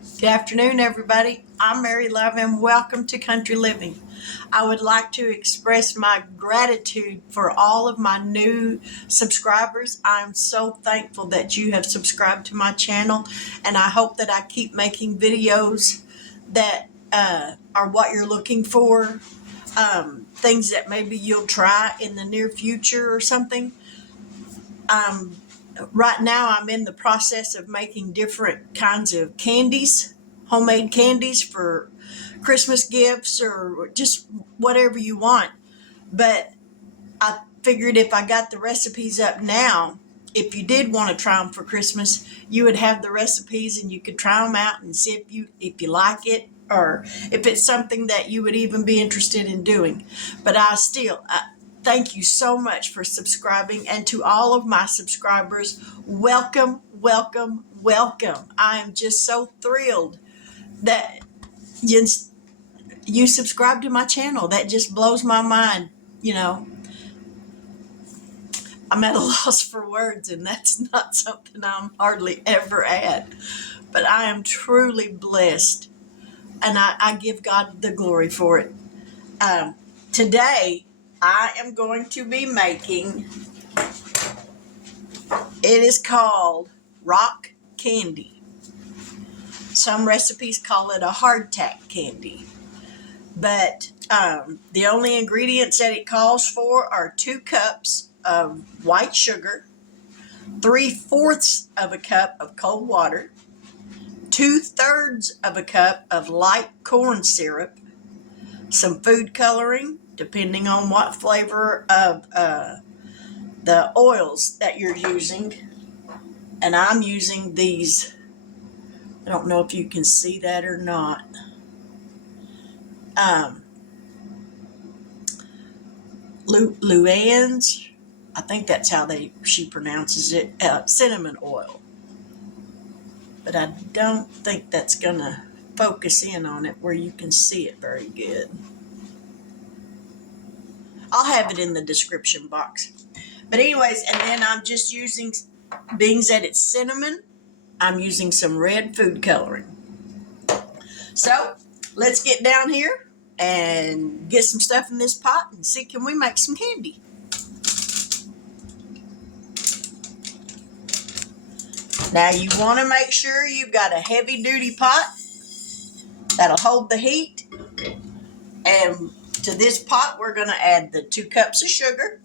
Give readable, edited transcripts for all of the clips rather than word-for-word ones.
Good afternoon, everybody. I'm Mary Love, and welcome to Country Living. I would like to express my gratitude for all of my new subscribers. I'm so thankful that you have subscribed to my channel, and I hope that I keep making videos that are what you're looking for, things that maybe you'll try in the near future or something. Right now I'm in the process of making different kinds of candies, homemade candies for Christmas gifts or just whatever you want. But I figured if I got the recipes up now, if you did want to try them for Christmas, you would have the recipes and you could try them out and see if you like it, or if it's something that you would even be interested in doing. But I thank you so much for subscribing, and to all of my subscribers, welcome, welcome, welcome. I am just so thrilled that you subscribe to my channel. That just blows my mind. You know, I'm at a loss for words, and that's not something I'm hardly ever at. But I am truly blessed, and I give God the glory for it. Today, I am going to be making, it is called rock candy. Some recipes call it a hardtack candy. But the only ingredients that it calls for are 2 cups of white sugar, 3/4 of a cup of cold water, 2/3 of a cup of light corn syrup, some food coloring, depending on what flavor of the oils that you're using. And I'm using these, I don't know if you can see that or not. LorAnn's, I think that's how she pronounces it, cinnamon oil. But I don't think that's gonna focus in on it where you can see it very good. I'll have it in the description box. But anyways, and then I'm just using, being that it's cinnamon, I'm using some red food coloring. So let's get down here and get some stuff in this pot and see, can we make some candy? Now you want to make sure you've got a heavy duty pot that'll hold the heat. And to this pot, we're going to add the 2 cups of sugar,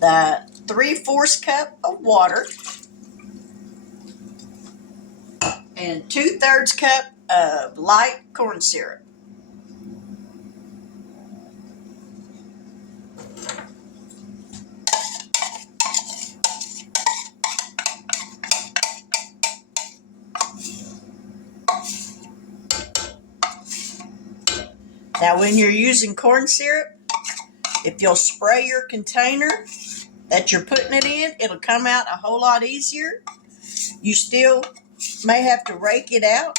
the 3/4 cup of water, and 2/3 cup of light corn syrup. Now when you're using corn syrup, if you'll spray your container that you're putting it in, it'll come out a whole lot easier. You still may have to rake it out,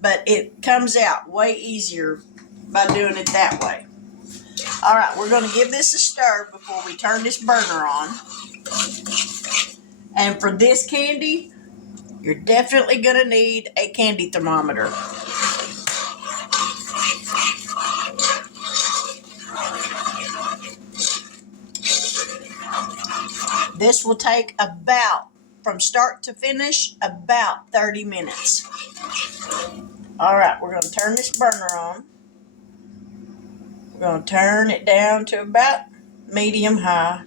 but it comes out way easier by doing it that way. All right, we're going to give this a stir before we turn this burner on. And for this candy, you're definitely going to need a candy thermometer. This will take about, from start to finish, about 30 minutes. All right, we're going to turn this burner on. We're going to turn it down to about medium high.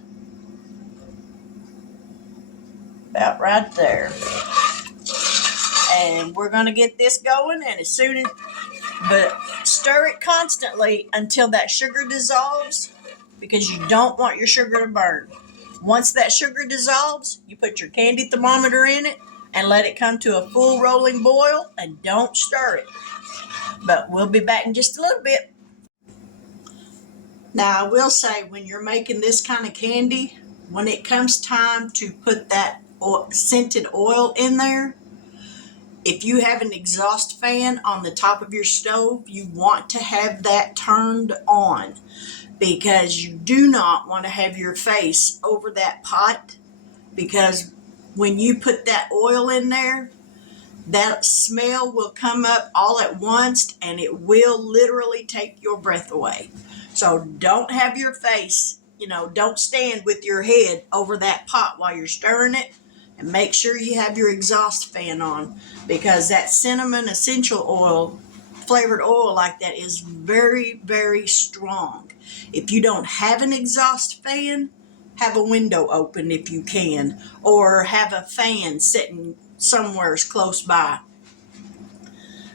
About right there. And we're going to get this going, and as soon as, but stir it constantly until that sugar dissolves, because you don't want your sugar to burn. Once that sugar dissolves, you put your candy thermometer in it and let it come to a full rolling boil, and don't stir it. But we'll be back in just a little bit. Now, I will say, when you're making this kind of candy, when it comes time to put that scented oil in there, if you have an exhaust fan on the top of your stove, you want to have that turned on, because you do not want to have your face over that pot because when you put that oil in there, that smell will come up all at once and it will literally take your breath away. So don't have your face, don't stand with your head over that pot while you're stirring it, and make sure you have your exhaust fan on, because that cinnamon essential oil, flavored oil like that, is very, very strong. If you don't have an exhaust fan, have a window open if you can, or have a fan sitting somewhere close by.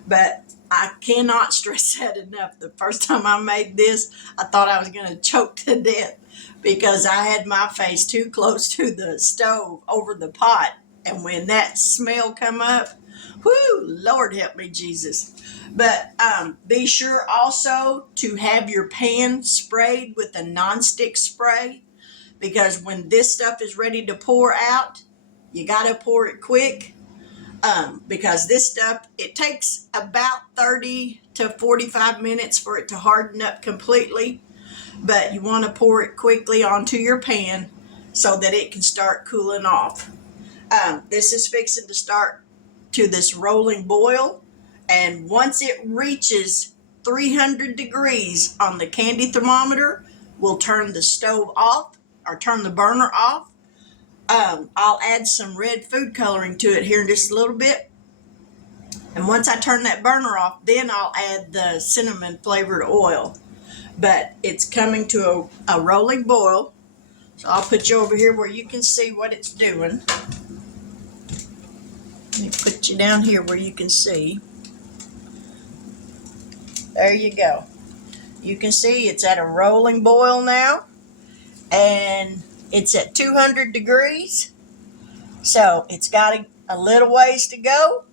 But I cannot stress that enough. The first time I made this, I thought I was going to choke to death because I had my face too close to the stove over the pot. And when that smell come up, whoo, Lord help me, Jesus. But be sure also to have your pan sprayed with a nonstick spray, because when this stuff is ready to pour out, you got to pour it quick. Because this stuff, it takes about 30 to 45 minutes for it to harden up completely, but you want to pour it quickly onto your pan so that it can start cooling off. This is fixing to start to this rolling boil, and once it reaches 300 degrees on the candy thermometer, we'll turn the stove off, or turn the burner off. I'll add some red food coloring to it here in just a little bit. And once I turn that burner off, then I'll add the cinnamon flavored oil. But it's coming to a rolling boil. So I'll put you over here where you can see what it's doing. Let me put you down here where you can see. There you go. You can see it's at a rolling boil now. And it's at 200 degrees. So it's got a little ways to go,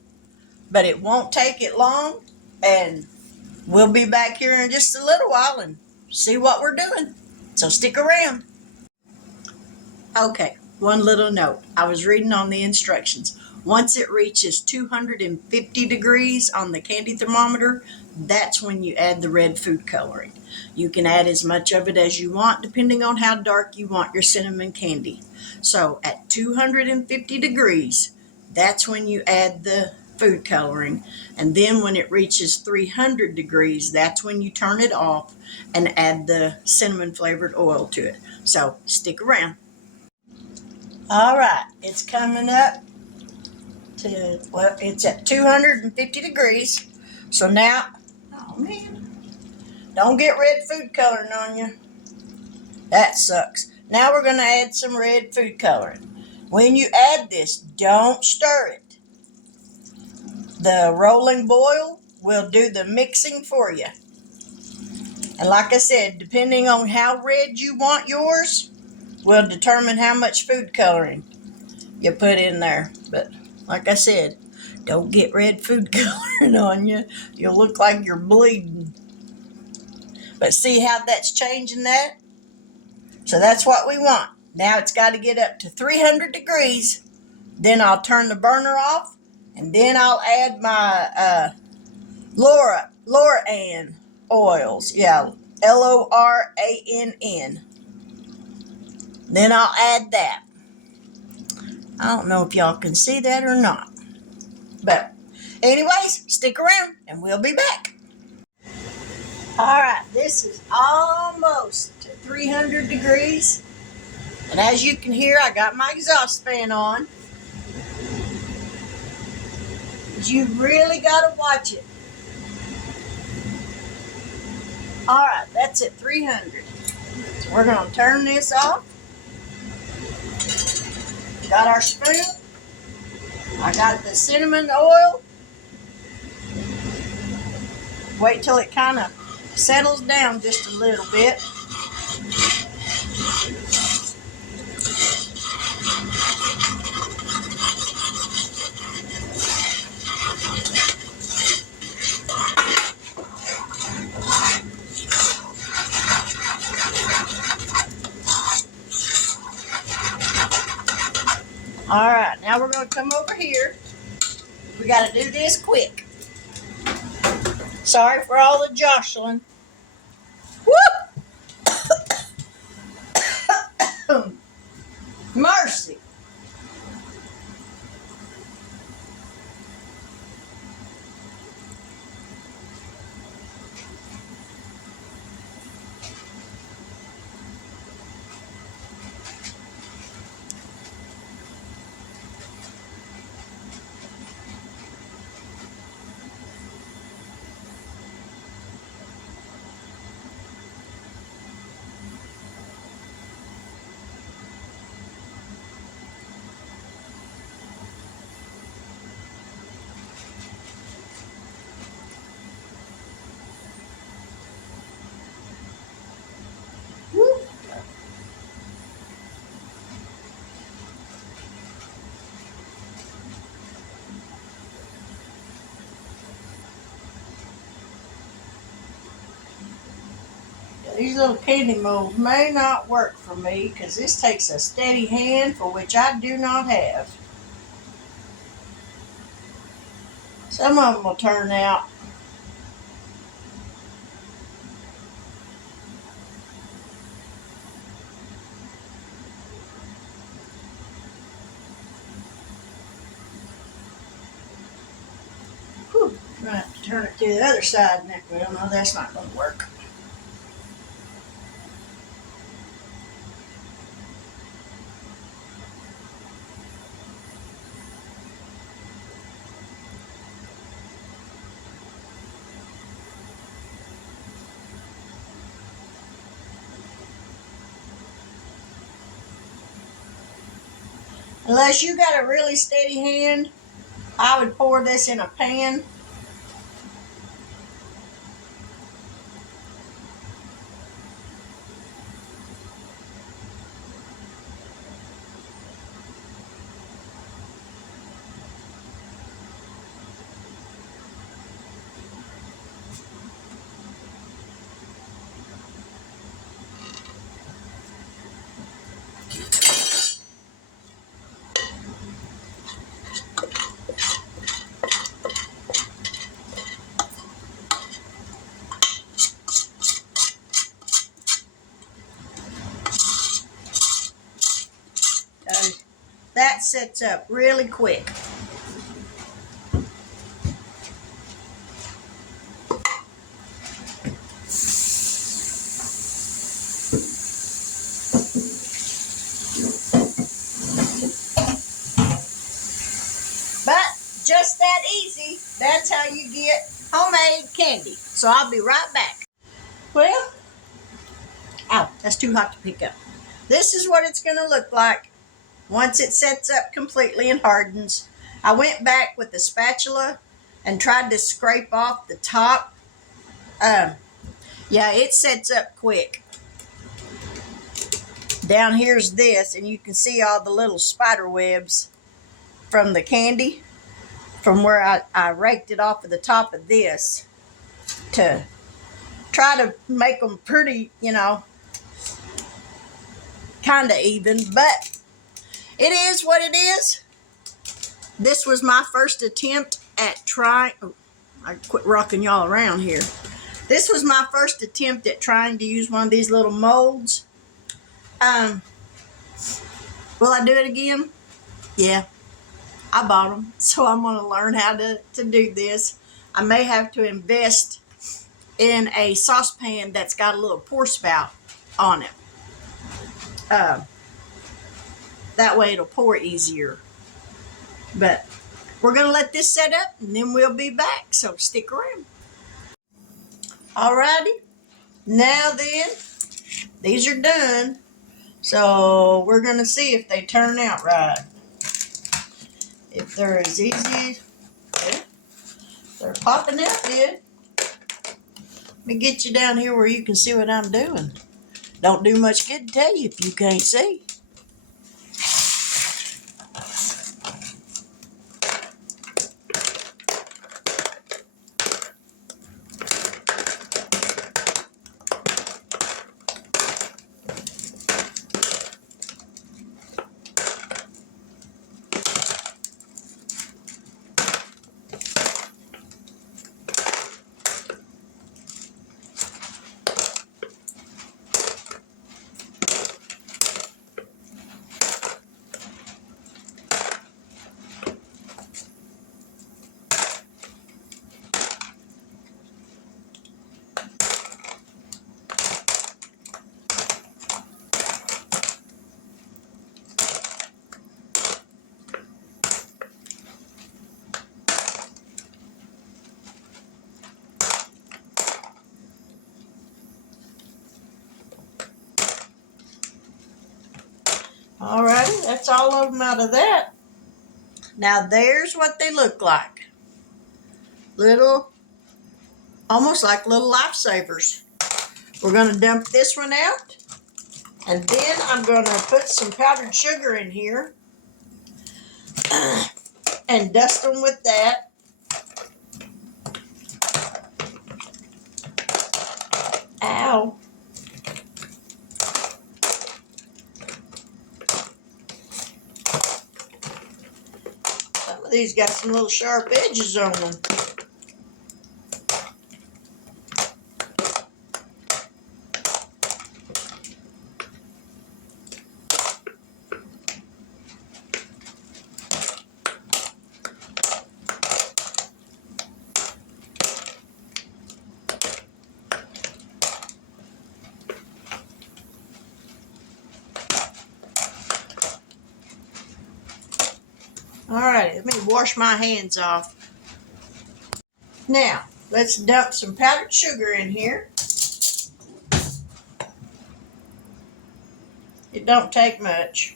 but it won't take it long. And we'll be back here in just a little while and see what we're doing. So stick around. Okay, one little note. I was reading on the instructions. Once it reaches 250 degrees on the candy thermometer, that's when you add the red food coloring. You can add as much of it as you want, depending on how dark you want your cinnamon candy. So at 250 degrees, that's when you add the food coloring. And then when it reaches 300 degrees, that's when you turn it off and add the cinnamon flavored oil to it. So stick around. All right, it's coming up to, well, it's at 250 degrees. So now, oh man, don't get red food coloring on you. That sucks. Now we're going to add some red food coloring. When you add this, don't stir it. The rolling boil will do the mixing for you. And like I said, depending on how red you want yours, will determine how much food coloring you put in there. But like I said, don't get red food coloring on you. You'll look like you're bleeding. But see how that's changing that? So that's what we want. Now it's got to get up to 300 degrees. Then I'll turn the burner off. And then I'll add my LorAnn oils. Yeah, LorAnn. Then I'll add that. I don't know if y'all can see that or not. But anyways, stick around and we'll be back. All right, this is almost to 300 degrees. And as you can hear, I got my exhaust fan on. But you really got to watch it. All right, that's at 300. So we're going to turn this off. Got our spoon. I got the cinnamon oil. Wait till it kind of settles down just a little bit. All right, now we're going to come over here. We got to do this quick. Sorry for all the jostling. Whoop! Mercy. These little candy molds may not work for me because this takes a steady hand for which I do not have. Some of them will turn out. Whew, I'm going to have to turn it to the other side. Well, no, that's not going to work. Unless you got a really steady hand, I would pour this in a pan. That sets up really quick. But just that easy. That's how you get homemade candy. So I'll be right back. Well, ow, that's too hot to pick up. This is what it's going to look like once it sets up completely and hardens. I went back with the spatula and tried to scrape off the top. Yeah, it sets up quick. Down here's this, and you can see all the little spider webs from the candy, from where I raked it off of the top of this to try to make them pretty, kind of even, but it is what it is. This was my first attempt at trying. Oh, I quit rocking y'all around here. This was my first attempt at trying to use one of these little molds. Will I do it again? Yeah, I bought them, so I'm going to learn how to do this. I may have to invest in a saucepan that's got a little pour spout on it. That way it'll pour easier. But we're going to let this set up and then we'll be back, so stick around. Alrighty, now then, these are done. So we're going to see if they turn out right. If they're as easy, yeah, they're popping out good. Let me get you down here where you can see what I'm doing. Don't do much good to tell you if you can't see. Alrighty, that's all of them out of that. Now there's what they look like. Little, almost like little lifesavers. We're going to dump this one out. And then I'm going to put some powdered sugar in here and dust them with that. Ow. of these got some little sharp edges on them. Alright, let me wash my hands off. Now, let's dump some powdered sugar in here. It don't take much.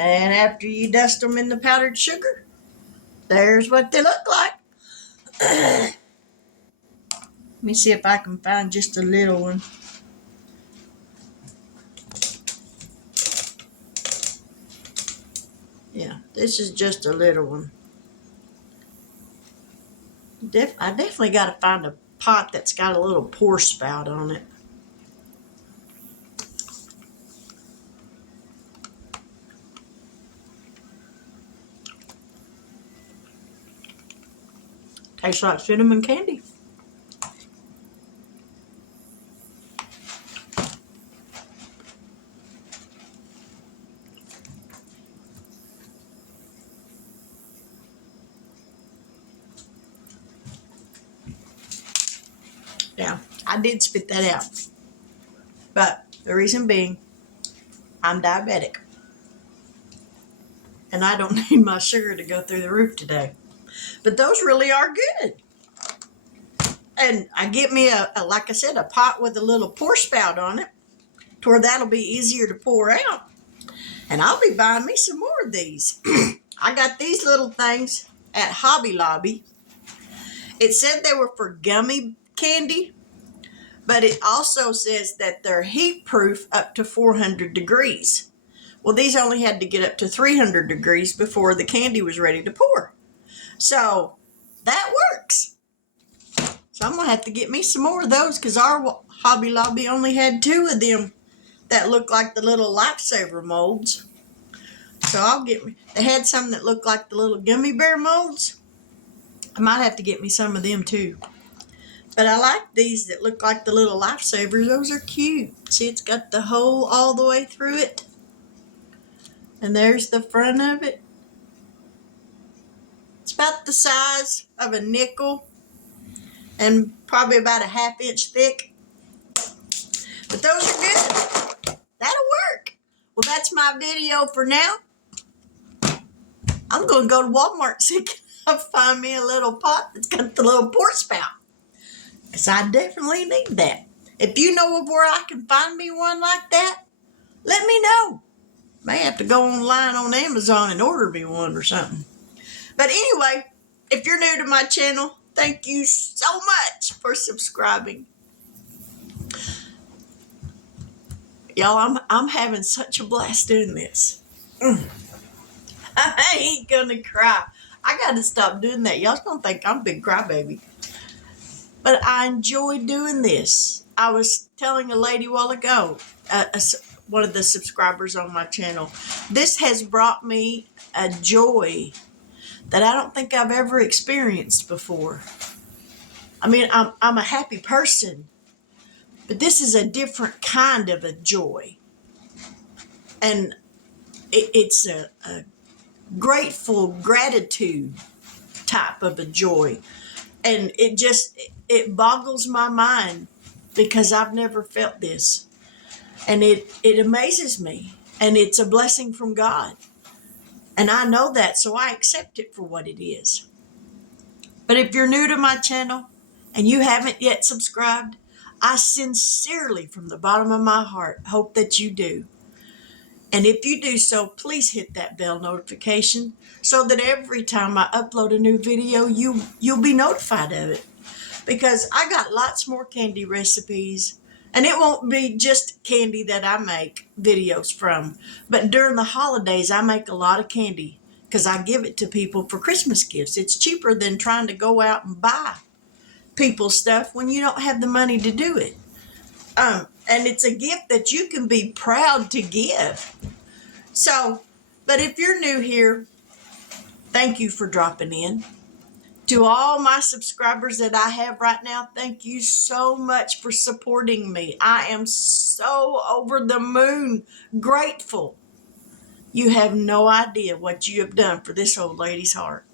And after you dust them in the powdered sugar, there's what they look like. Let me see if I can find just a little one. Yeah, this is just a little one. I definitely got to find a pot that's got a little pour spout on it. Tastes like cinnamon candy. Yeah, I did spit that out. But the reason being, I'm diabetic. And I don't need my sugar to go through the roof today. But those really are good. And I get me like I said, a pot with a little pour spout on it, to where that'll be easier to pour out. And I'll be buying me some more of these. I got these little things at Hobby Lobby. It said they were for gummy candy, but it also says that they're heat proof up to 400 degrees. Well, these only had to get up to 300 degrees before the candy was ready to pour. So that works. So I'm going to have to get me some more of those, because our Hobby Lobby only had 2 of them that look like the little lifesaver molds. So I'll get me. They had some that look like the little gummy bear molds. I might have to get me some of them too. But I like these that look like the little lifesavers. Those are cute. See, it's got the hole all the way through it. And there's the front of it. It's about the size of a nickel and probably about a 1/2 inch thick. But those are good. That'll work. Well, that's my video for now. I'm going to go to Walmart and see if I can find me a little pot that's got the little pour spout, because I definitely need that. If you know of where I can find me one like that, let me know. May have to go online on Amazon and order me one or something. But anyway, if you're new to my channel, thank you so much for subscribing. Y'all, I'm having such a blast doing this. I ain't gonna cry. I gotta stop doing that. Y'all's gonna think I'm a big crybaby. But I enjoy doing this. I was telling a lady a while ago, one of the subscribers on my channel, this has brought me a joy that I don't think I've ever experienced before. I mean, I'm a happy person, but this is a different kind of a joy. And it's a grateful gratitude type of a joy. And it boggles my mind, because I've never felt this. And it amazes me. And it's a blessing from God. And I know that, so I accept it for what it is. But if you're new to my channel and you haven't yet subscribed, I sincerely, from the bottom of my heart, hope that you do. And if you do so, please hit that bell notification so that every time I upload a new video, you'll be notified of it. Because I got lots more candy recipes, and it won't be just candy that I make videos from, but during the holidays I make a lot of candy because I give it to people for Christmas gifts. It's cheaper than trying to go out and buy people stuff when you don't have the money to do it. And it's a gift that you can be proud to give. So, but if you're new here, thank you for dropping in. To all my subscribers that I have right now, thank you so much for supporting me. I am so over the moon grateful. You have no idea what you have done for this old lady's heart.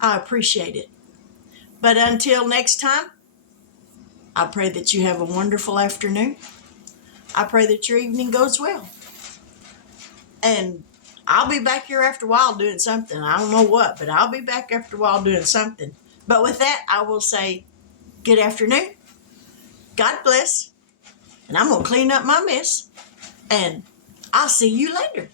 I appreciate it. But until next time, I pray that you have a wonderful afternoon. I pray that your evening goes well. And I'll be back here after a while doing something. I don't know what, but I'll be back after a while doing something. But with that, I will say good afternoon. God bless. And I'm going to clean up my mess. And I'll see you later.